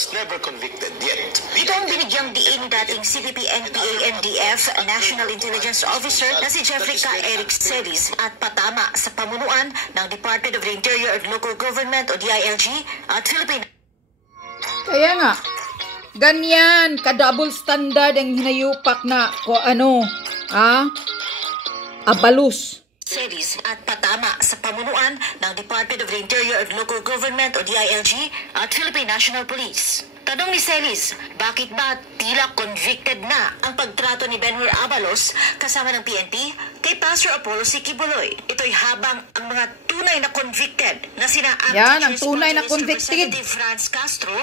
was never convicted yet. Ito ang binigyang diin dating CPP-NPA-NDF National Intelligence Officer na si Jeffrey K. Eric Celis at patama sa pamunuan ng Department of the Interior and Local Government o DILG at Philippine. Kaya nga, ganyan, ka-double standard ang hinayupak na Abalos. Celis at patama sa pamunuan ng Department of the Interior and Local Government o DILG at Philippine National Police. Tanong ni Celis, bakit ba tila convicted na ang pagtrato ni Benhur Abalos kasama ng PNP kay Pastor Apollo C. Kibuloy? Ito'y habang ang mga tunay na convicted na sina ang tunay na convicted Representative Franz Castro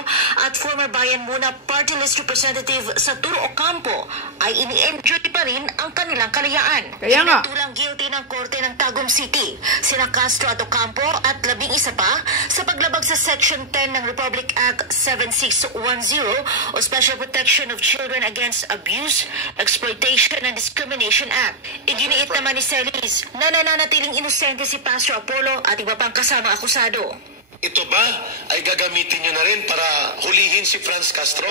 at former Bayan Muna Party List Representative Saturo Ocampo ay ini-enjoy pa rin ang kanilang kalayaan. Kaya nga, Hinatulang guilty ng Korte ng Tagum City sina Castro at Ocampo at 11 pa sa paglabag sa Section 10 ng Republic Act 7610 o Special Protection of Children Against Abuse, Exploitation and Discrimination Act. Iginiit naman ni Celis na nananatiling inosente si Pastor Apollo at iba pang kasama akusado. Ito ba ay gagamitin nyo na rin para hulihin si Franz Castro?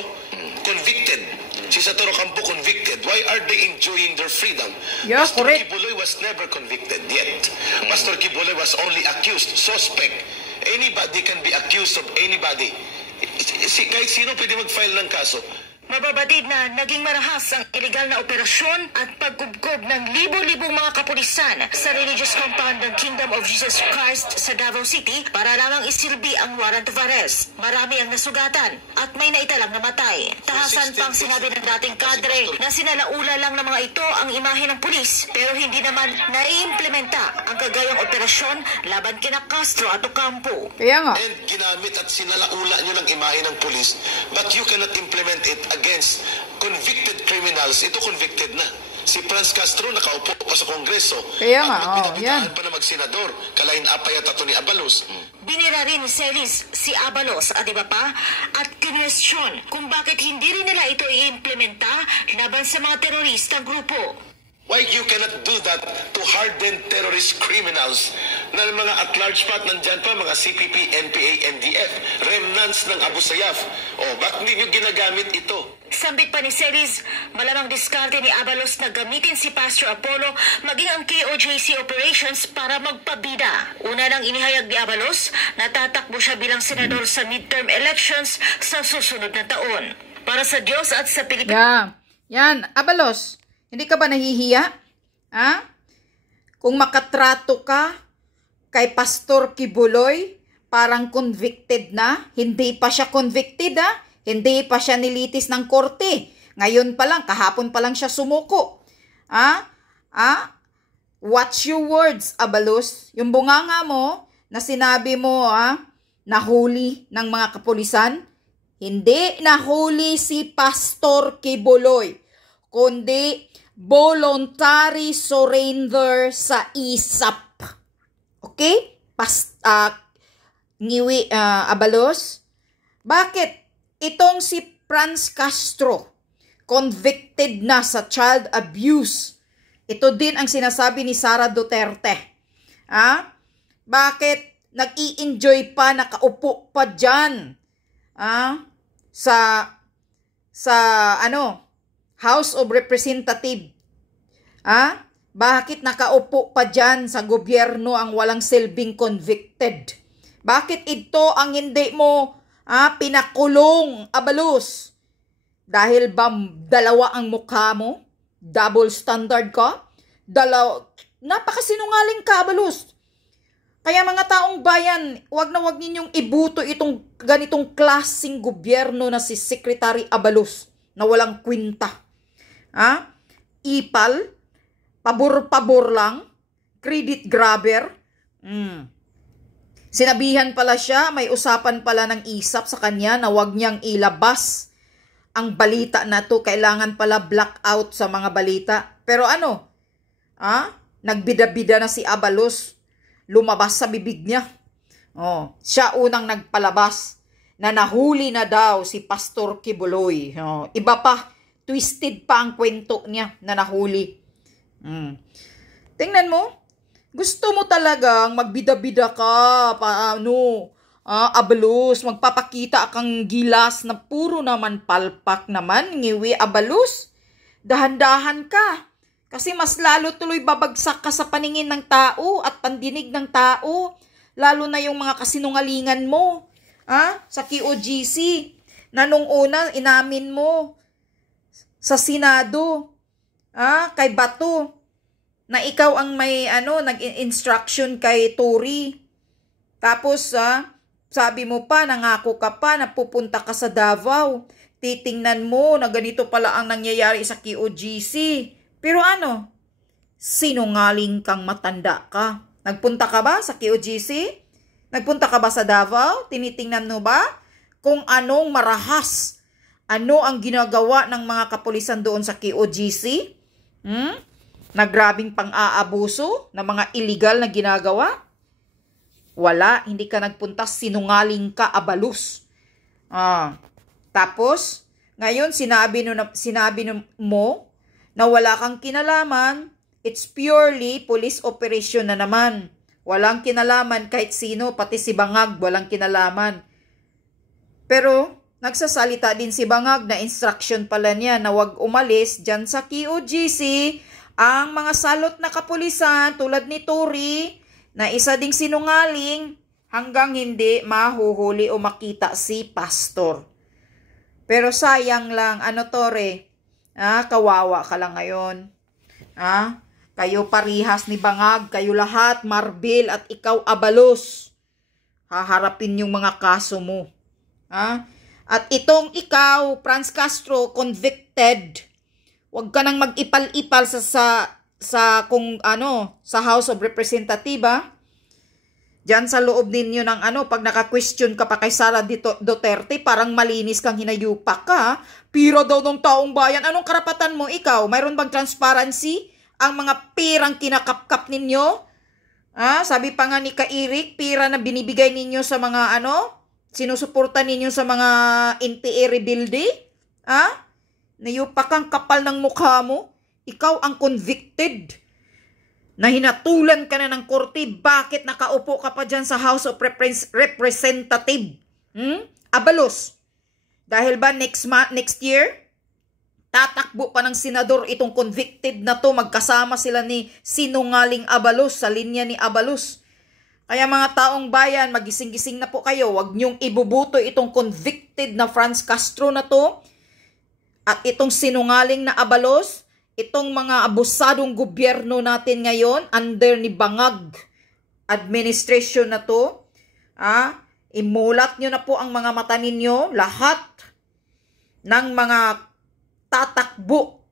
Convicted. Si Saturo Campo convicted. Why are they enjoying their freedom? Yeah, Pastor correct. Kibuloy was never convicted yet. Pastor Kibuloy was only accused, suspect. Anybody can be accused of anybody. Kahit sino pwede mag-file ng kaso. Mababatid na naging marahas ang iligal na operasyon at pagkubkob ng libo-libong mga kapulisan sa religious compound ng Kingdom of Jesus Christ sa Davao City para lamang isilbi ang warrant of arrest. Marami ang nasugatan at may naitalang namatay. Tahasan pang sinabi ng dating kadre na sinalaula lang ng mga ito ang imahe ng pulis pero hindi naman naiimplementa ang kagayang operasyon laban kina Castro at Ocampo. Kaya nga. And ginamit at sinalaula nyo ng imahe ng pulis, but you cannot implement it against convicted criminals. Ito convicted na. Si Franz Castro nakaupo pa sa Kongreso. Kaya nga, yan. Pa na magsenador. Kalain apay at ato ni Abalos. Binira rin ni Celis si Abalos at iba pa at kinwestiyon kung bakit hindi rin nila ito i-implementa laban sa mga teroristang grupo. Why you cannot do that to hardened terrorist criminals na mga at-large pat nandyan pa, mga CPP, NPA, NDF, remnants ng Abu Sayyaf. Bakit hindi nyo ginagamit ito? Sambit pa ni Celis, malamang diskarte ni Abalos na gamitin si Pastor Apollo maging ang KOJC operations para magpabida. Una nang inihayag ni Abalos, natatakbo siya bilang senador sa midterm elections sa susunod na taon. Para sa Diyos at sa Pilipinas. Yan, Abalos. Hindi ka ba nahihiya? Kung makatrato ka kay Pastor Kibuloy, parang convicted na. Hindi pa siya convicted, Hindi pa siya nilitis ng korte. Ngayon pa lang, kahapon pa lang siya sumuko. Watch your words, Abalos. Yung bunganga mo, na sinabi mo, nahuli ng mga kapulisan, hindi nahuli si Pastor Kibuloy, kundi voluntary surrender sa ISAP. Okay? Abalos? Bakit itong si Franz Castro convicted na sa child abuse? Ito din ang sinasabi ni Sara Duterte. Bakit nag-i-enjoy pa, nakaupo pa dyan? House of Representative. Bakit nakaupo pa dyan sa gobyerno ang walang silbing convicted? Bakit ito ang hindi mo pinakulong, Abalos? Dahil ba dalawa ang mukha mo? Double standard ka? Napakasinungaling ka, Abalos. Kaya mga taong bayan, wag na wag ninyong ibuto itong ganitong klaseng gobyerno na si Secretary Abalos na walang kwinta. Ipal, pabor-pabor lang, credit grabber. Sinabihan pala siya, may usapan pala ng ISAP sa kanya na wag niyang ilabas ang balita na to. Kailangan pala blackout sa mga balita. Pero nagbida-bida na si Abalos. Lumabas sa bibig niya. Siya unang nagpalabas na nahuli na daw si Pastor Kibuloy. Iba pa, twisted pa ang kwento niya na nahuli. Tingnan mo, gusto mo talagang magbida-bida ka, Abalus, magpapakita kang gilas na puro naman palpak naman, ngiwi abalus. Dahan-dahan ka. Kasi mas lalo tuloy babagsak ka sa paningin ng tao at pandinig ng tao. Lalo na yung mga kasinungalingan mo. Sa QOGC. Na nung una, inamin mo sa Senado. Kay Bato. Na ikaw ang may nag-instruction kay Tory. Tapos, sabi mo pa, nangako ka pa na pupunta ka sa Davao. Titingnan mo na ganito pala ang nangyayari sa QOGC. Pero sinungaling kang matanda ka. Nagpunta ka ba sa QOGC? Nagpunta ka ba sa Davao? Tinitingnan mo ba kung anong marahas? Ano ang ginagawa ng mga kapulisan doon sa QOGC? Na grabing pang-aabuso na mga illegal na ginagawa? Wala, hindi ka nagpunta, sinungaling ka, abalus. Tapos, ngayon sinabi mo na wala kang kinalaman, it's purely police operation na naman. Walang kinalaman kahit sino, pati si Bangag, walang kinalaman. Pero, nagsasalita din si Bangag na instruction pala niya na wag umalis dyan sa QOGC ang mga salot na kapulisan tulad ni Tory, na isa ding sinungaling hanggang hindi mahuhuli o makita si pastor. Pero sayang lang, Tore, kawawa ka lang ngayon. Kayo parihas ni Bangag, kayo lahat, Marbil at ikaw abalos. Haharapin yung mga kaso mo. At itong ikaw, Franz Castro, convicted. Huwag ka nang mag-ipal-ipal sa House of Representatives. Diyan sa loob ninyo ng pag naka-question ka pa kay Sara Duterte, parang malinis kang hinayupak ka. Pira daw ng taong bayan. Anong karapatan mo ikaw? Mayroon bang transparency? Ang mga pirang kinakapkap ninyo? Sabi pa nga ni Ka-Eric, pira na binibigay ninyo sa mga sinusuporta ninyo sa mga NPA rebuilding? Nayupak kang kapal ng mukha mo? Ikaw ang convicted na hinatulan ka na ng korte. Bakit nakaupo ka pa dyan sa House of Representatives? Abalos. Dahil ba next year, tatakbo pa ng senador itong convicted na to. Magkasama sila ni sinungaling Abalos sa linya ni Abalos. Kaya mga taong bayan, magising-gising na po kayo. Huwag niyong ibubuto itong convicted na Franz Castro na to. At itong sinungaling na Abalos, itong mga abusadong gobyerno natin ngayon, under ni Bangag administration na to, imulat nyo na po ang mga mata ninyo, lahat ng mga tatakbo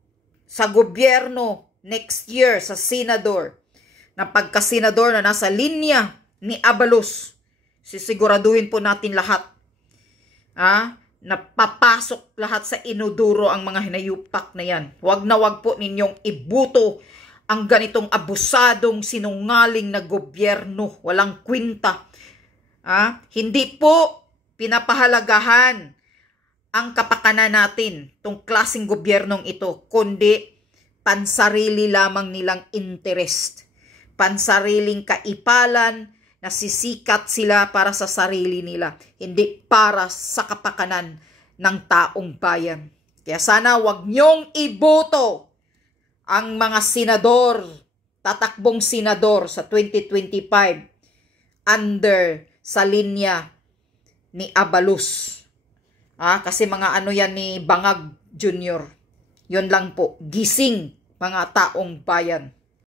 sa gobyerno next year sa senador, na pagka-senador na nasa linya ni Abalos, sisiguraduhin po natin lahat, na papasok lahat sa inodoro ang mga hinayupak na yan. Wag na wag po ninyong ibuto ang ganitong abusadong sinungaling na gobyerno. Walang kwinta. Hindi po pinapahalagahan ang kapakanan natin, tong klaseng gobyernong ito, kundi pansarili lamang nilang interest. Pansariling kaipalan, nasisikat sila para sa sarili nila, hindi para sa kapakanan ng taong bayan. Kaya sana wag niyong iboto ang mga senador, tatakbong senador sa 2025 under sa linya ni Abalos. Kasi mga yan ni Bangag Jr. Yun lang po, gising mga taong bayan.